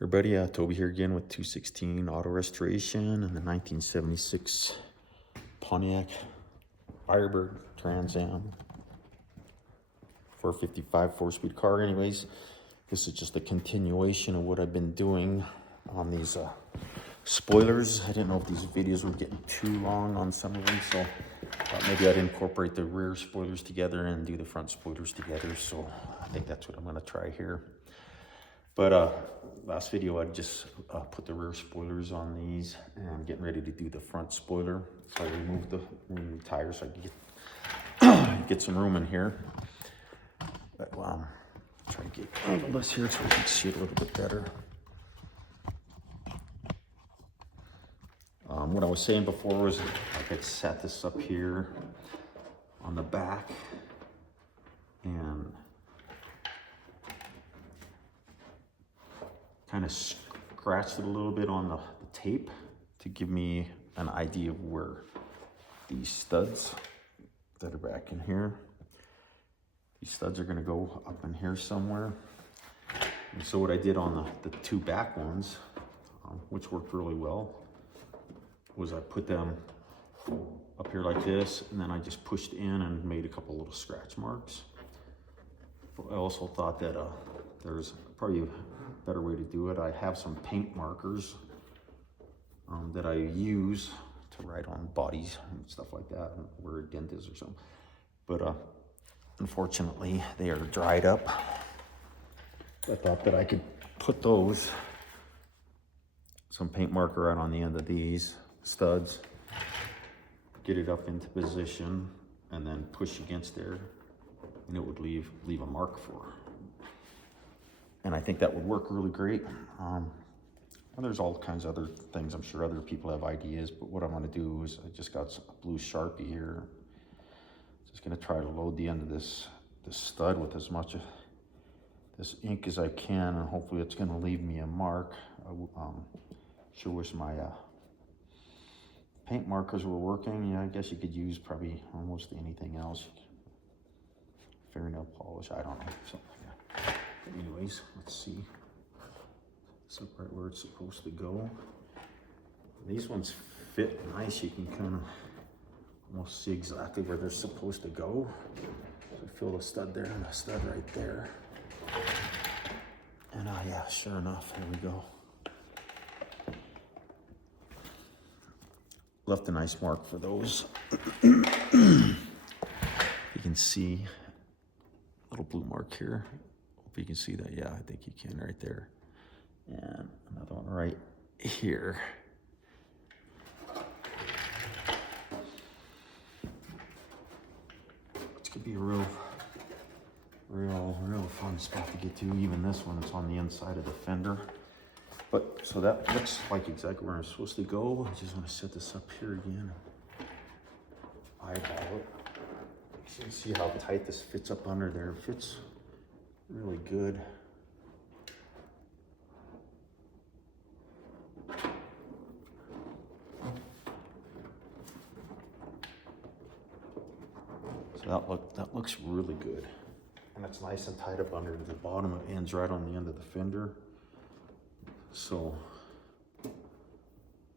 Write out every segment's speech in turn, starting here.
Everybody, Toby here again with 216 Auto Restoration and the 1976 Pontiac Firebird Trans Am 455 4-speed car. Anyways, this is just a continuation of what I've been doing on these spoilers. I didn't know if these videos were getting too long on some of them, so maybe I'd incorporate the rear spoilers together and do the front spoilers together. So I think that's what I'm going to try here. But last video I just put the rear spoilers on these, and I'm getting ready to do the front spoiler. So I removed the tires so I can get some room in here. But try to get a little less here so we can see it a little bit better. What I was saying before was I could set this up here on the back and kind of scratched it a little bit on the tape to give me an idea of where these studs that are back in here, these studs are going to go up in here somewhere. And so what I did on the two back ones, which worked really well, was I put them up here like this, and then I just pushed in and made a couple little scratch marks. But I also thought that there's probably a better way to do it. I have some paint markers that I use to write on bodies and stuff like that, where a dent is or something. But unfortunately, they are dried up. I thought that I could put those, some paint marker right on the end of these studs, get it up into position, and then push against there, and it would leave a mark for her. And I think that would work really great. And there's all kinds of other things. I'm sure other people have ideas, but what I'm gonna do is I just got a blue Sharpie here. Just gonna try to load the end of this stud with as much of this ink as I can, and hopefully it's gonna leave me a mark. I sure wish my paint markers were working. Yeah, I guess you could use probably almost anything else. Fingernail polish, I don't know, something like that. But anyways, let's see. It's up right where it's supposed to go. These ones fit nice. You can kind of almost see exactly where they're supposed to go. So I feel a stud there and a stud right there. And yeah, sure enough, here we go. Left a nice mark for those. You can see a little blue mark here. Hope you can see that. Yeah, I think you can right there. And another one right here. Which could be a real fun spot to get to. Even this one, it's on the inside of the fender. But so that looks like exactly where I'm supposed to go. I just want to set this up here again. Eyeball it. You can see how tight this fits up under there. It fits really good. So that looks really good. And it's nice and tight up under the bottom. It ends right on the end of the fender. So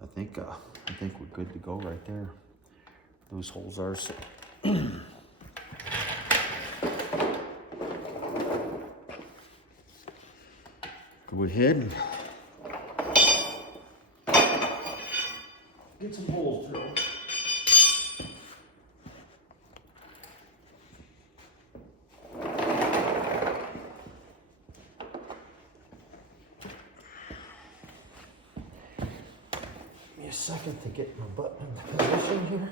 I think we're good to go right there. Those holes are so. Go ahead and get some holes drilled. A second to get my butt into position here.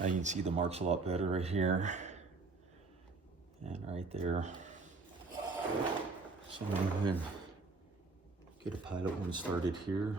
Now you can see the marks a lot better right here and right there. So I'm going to go ahead and get a pilot one started here.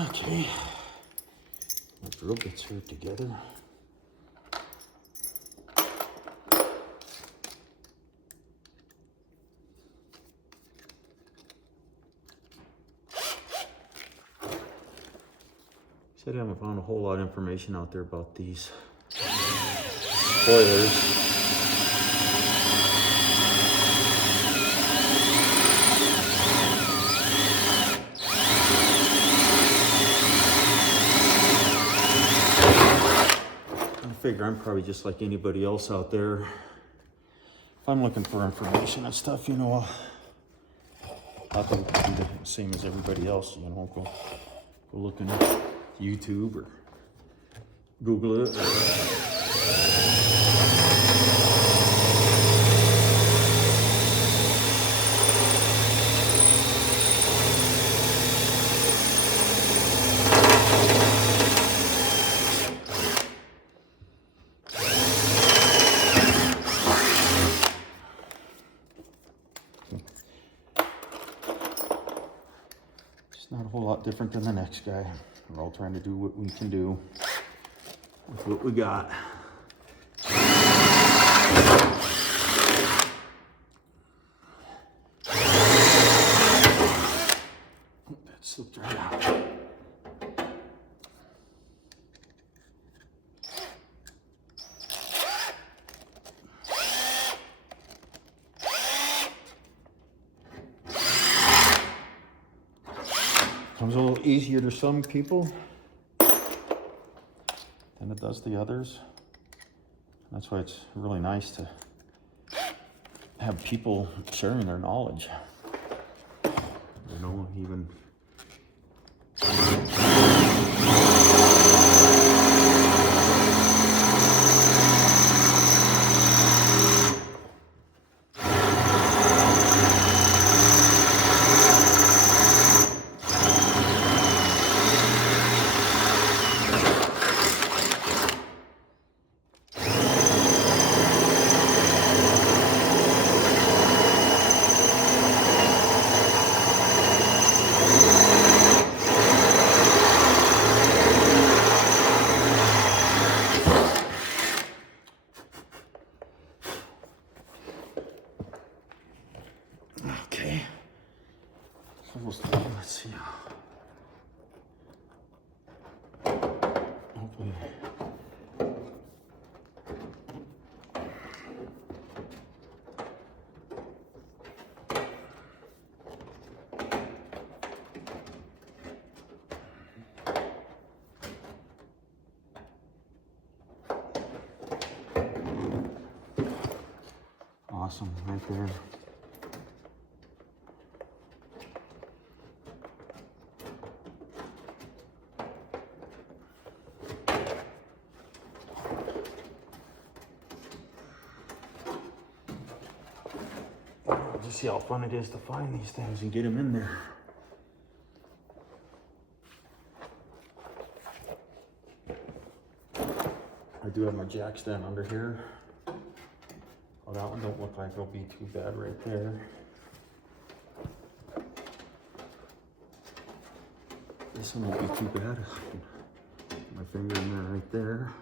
Okay, my drill bits here together. Said I haven't found a whole lot of information out there about these spoilers. I figure I'm probably just like anybody else out there. If I'm looking for information and stuff, you know, I'll have to do the same as everybody else, you know, go looking at YouTube or Google it. It's not a whole lot different than the next guy. We're all trying to do what we can do with what we got. That slipped right out. Comes a little easier to some people than it does the others. That's why it's really nice to have people sharing their knowledge. You know, even okay. Let's see. Hopefully. Awesome, right there. Just see how fun it is to find these things and get them in there. I do have my jack stand under here. Oh, that one don't look like it'll be too bad right there. This one won't be too bad. Put my finger in there right there.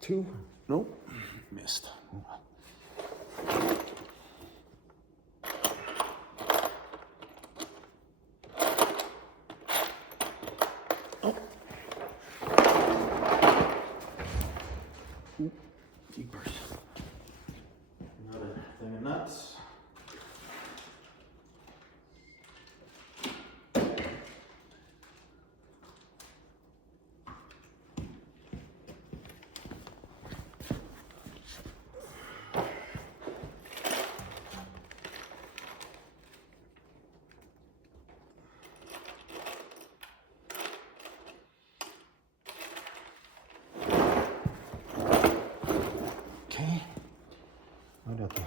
Two, nope, missed. Oh. Keepers. Another thing of nuts. Okay, I'd have to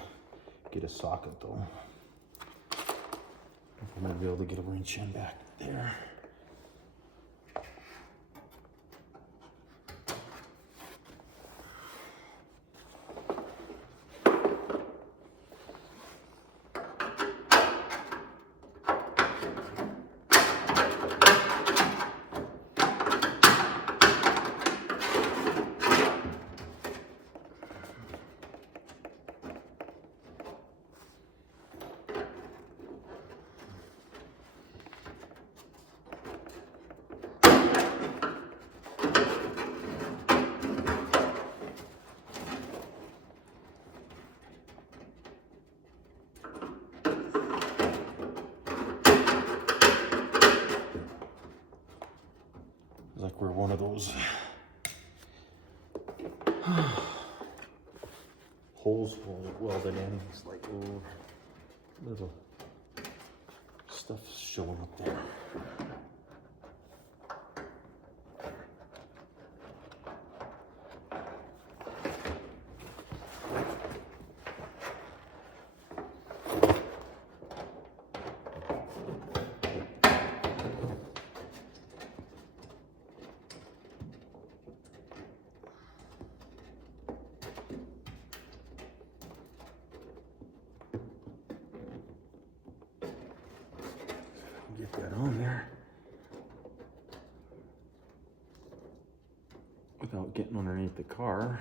get a socket though. I'm gonna be able to get a wrench in back there. Like we're one of those holes welded in. It's like, oh, little stuff showing up there. Get that on there without getting underneath the car.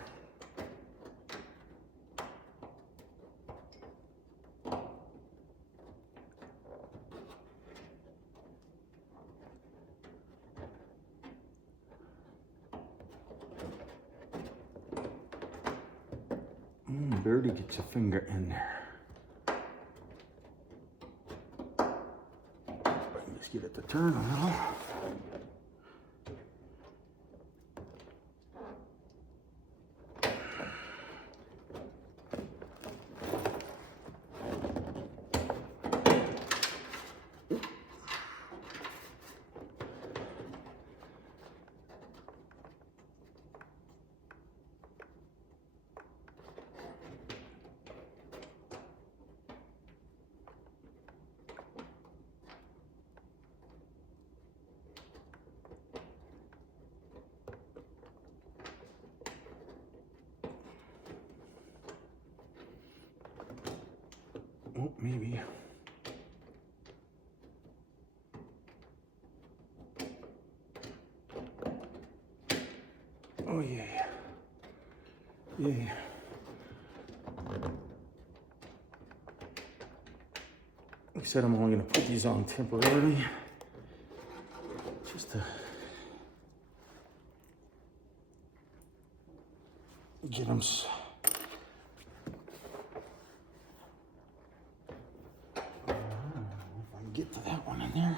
Barely get your finger in there. Let's get it to turn a little. Oh, maybe. Oh, yeah. Yeah. Like I said, I'm only going to put these on temporarily. Just to get them. Get to that one in there.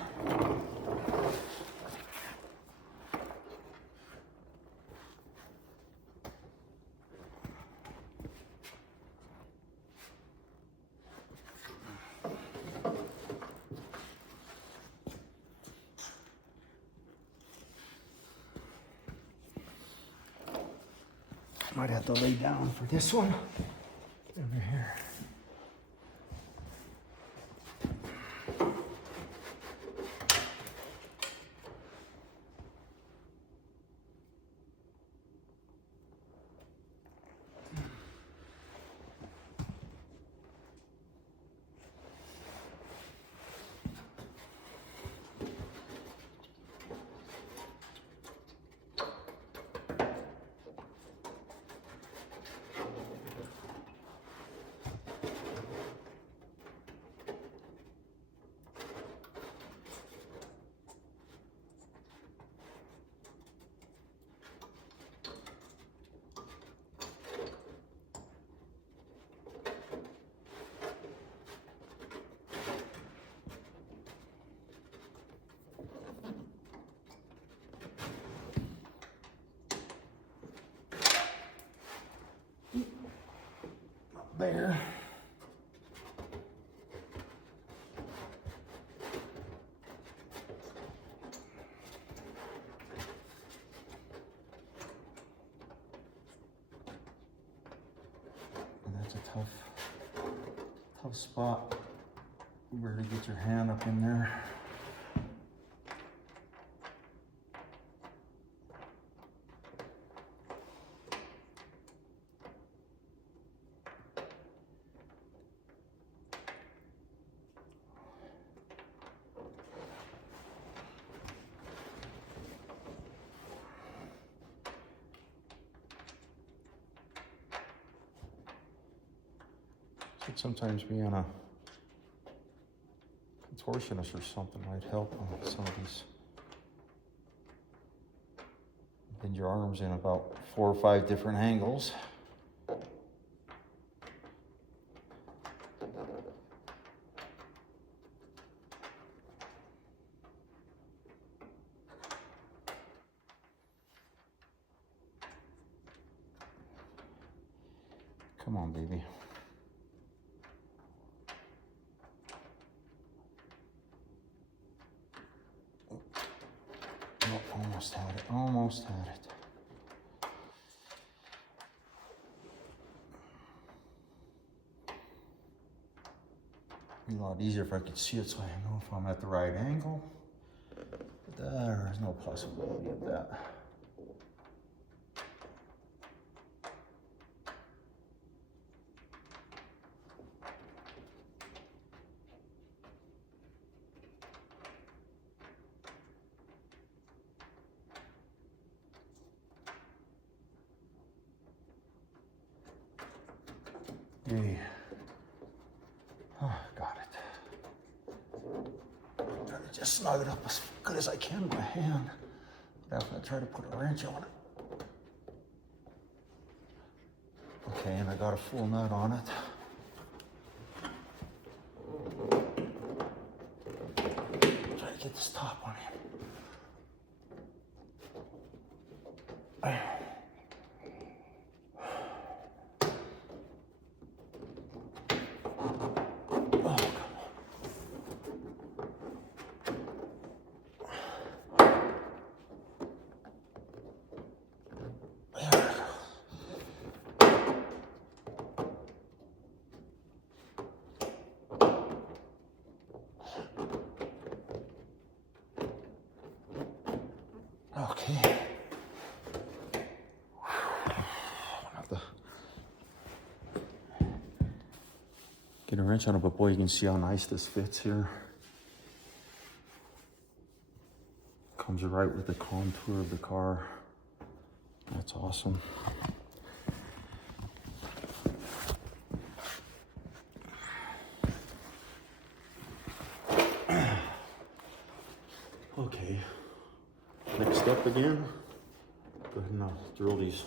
Might have to lay down for this one. Over here. There. And that's a tough spot where to get your hand up in there. Should sometimes be on a contortionist or something might help on some of these. Bend your arms in about 4 or 5 different angles. Come on, baby. Oh, almost had it, almost had it. It'd be a lot easier if I could see it so I know if I'm at the right angle. But there is no possibility of that. Hey. Oh, got it. Trying to just snug it up as good as I can with my hand. But after I try to put a wrench on it. Okay, and I got a full nut on it. Try to get this top on him. Okay. Have to get a wrench on it, but boy, you can see how nice this fits here. Comes right with the contour of the car. That's awesome. Okay. Next step again, go ahead and drill these.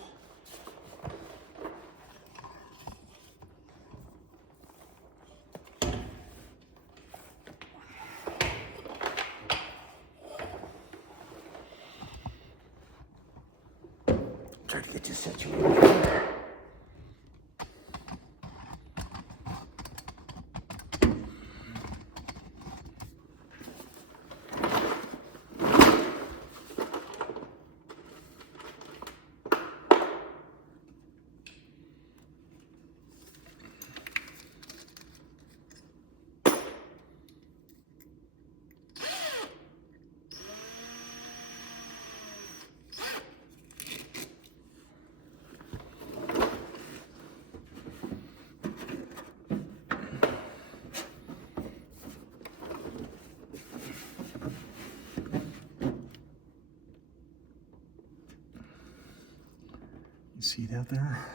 Try to get you situated. See that there?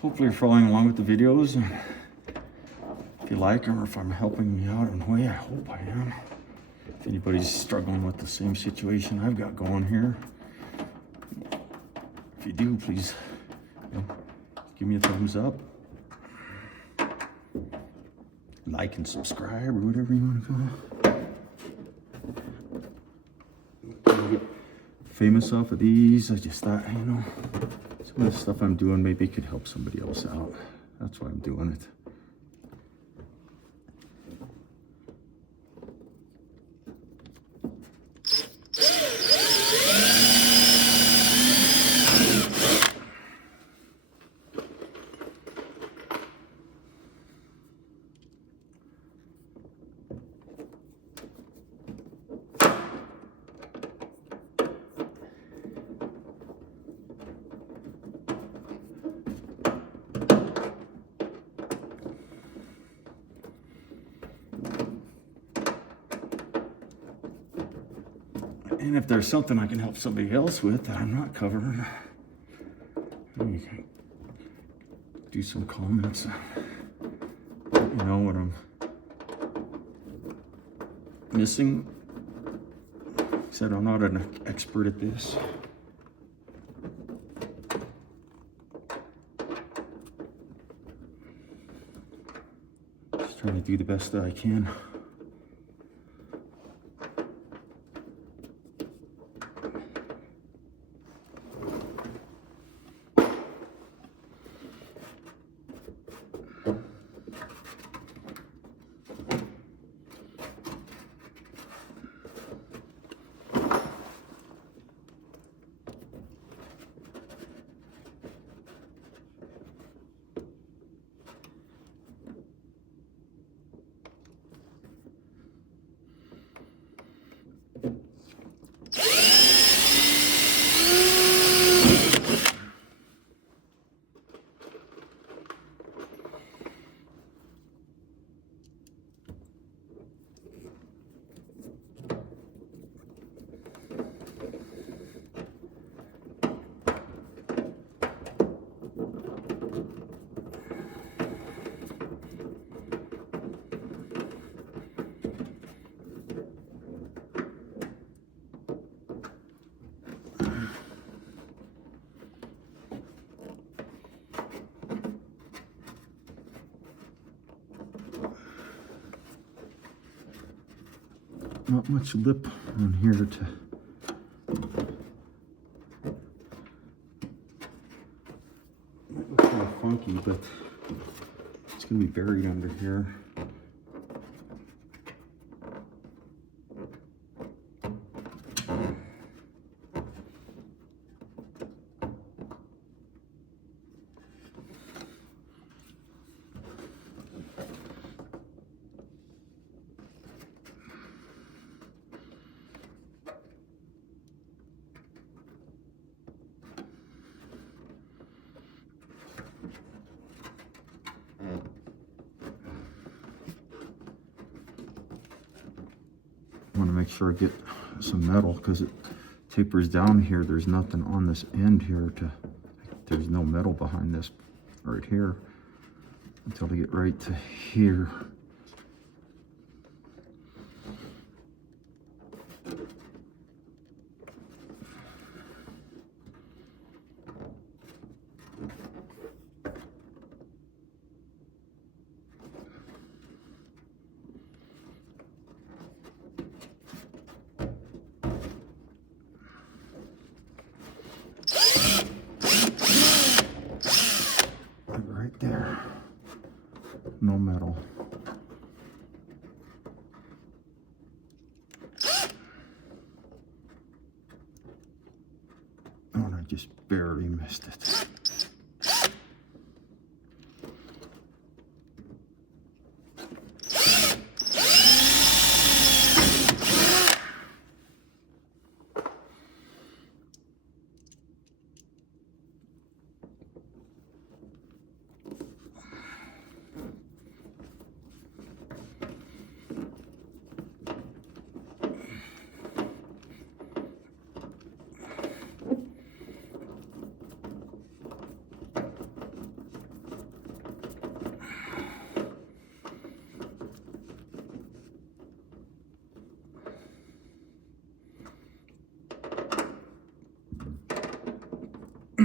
Hopefully you're following along with the videos. If you like them or if I'm helping you out in a way, I hope I am. If anybody's struggling with the same situation I've got going here, if you do, please, you know, give me a thumbs up, like and subscribe, or whatever you want to call it. Get famous off of these. I just thought, you know, some of the stuff I'm doing maybe could help somebody else out. That's why I'm doing it. And if there's something I can help somebody else with that I'm not covering, you can do some comments. Let me know what I'm missing. Like I said, I'm not an expert at this. Just trying to do the best that I can. Not much lip on here to might look kind of funky, but it's going to be buried under here. I want to make sure I get some metal because it tapers down here. There's nothing on this end here there's no metal behind this right here until I get right to here. Right there, no metal. Oh, and I just barely missed it.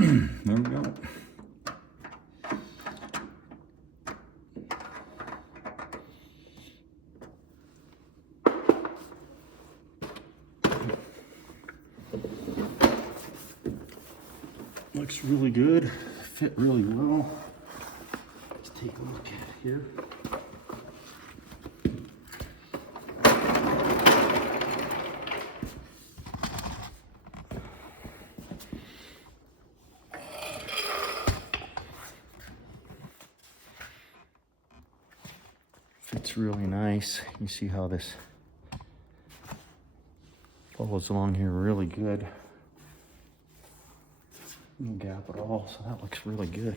There we go. Looks really good, fit really well. Let's take a look at it here. Fits really nice. You see how this follows along here really good. No gap at all, so that looks really good.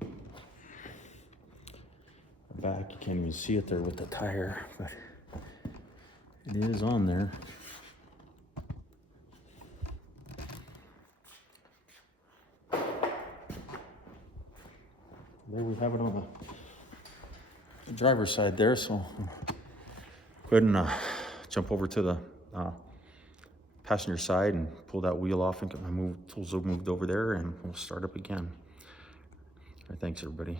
The back, you can't even see it there with the tire, but it is on there. There we have it on the driver's side there, so go ahead and jump over to the passenger side and pull that wheel off and get my tools moved over there, and we'll start up again. All right, thanks everybody.